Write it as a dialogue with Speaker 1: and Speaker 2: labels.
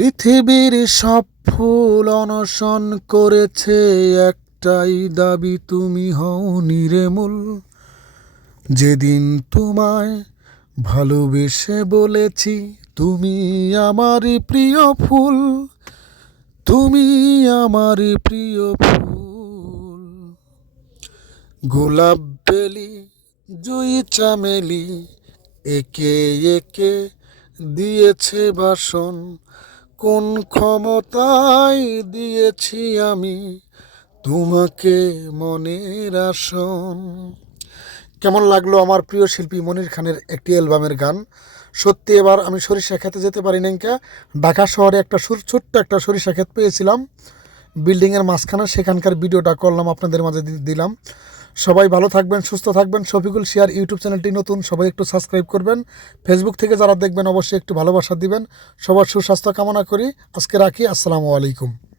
Speaker 1: পৃথিবীর সব ফুল অনশন করেছে, একটাই দাবি তুমি হও নিরেমূল। যেদিন তোমায় ভালোবেসে বলেছি, তুমি আমারই প্রিয় ফুল, তুমি আমারই প্রিয় ফুল। গোলাপ বেলি, জুই চামেলি, একে একে দিয়েছে বাসন কোন ক্ষমতায় দিয়েছি আমি তোমাকে মনের আসন? কেমন লাগল আমার প্রিয় শিল্পী মনির খানের একটি অ্যালবামের গান? সত্যি এবার আমি সরিষা খেতে যেতে পারি নাই কা? ঢাকা শহরে একটা ছোট্ট একটা সরিষা ক্ষেত পেয়েছিলাম। বিল্ডিংয়ের মাঝখানে সেখানকার ভিডিওটা করলাম, আপনাদের মাঝে দিলাম। সবাই ভালো থাকবেন, সুস্থ থাকবেন। শফিকুল শেয়ার ইউটিউব চ্যানেলটি নতুন, সবাই একটু সাবস্ক্রাইব করবেন। ফেসবুক থেকে যারা দেখবেন, অবশ্যই একটু ভালোবাসা দিবেন। সবার সুস্বাস্থ্য কামনা করি। আজকে রাখি, আসসালামু আলাইকুম।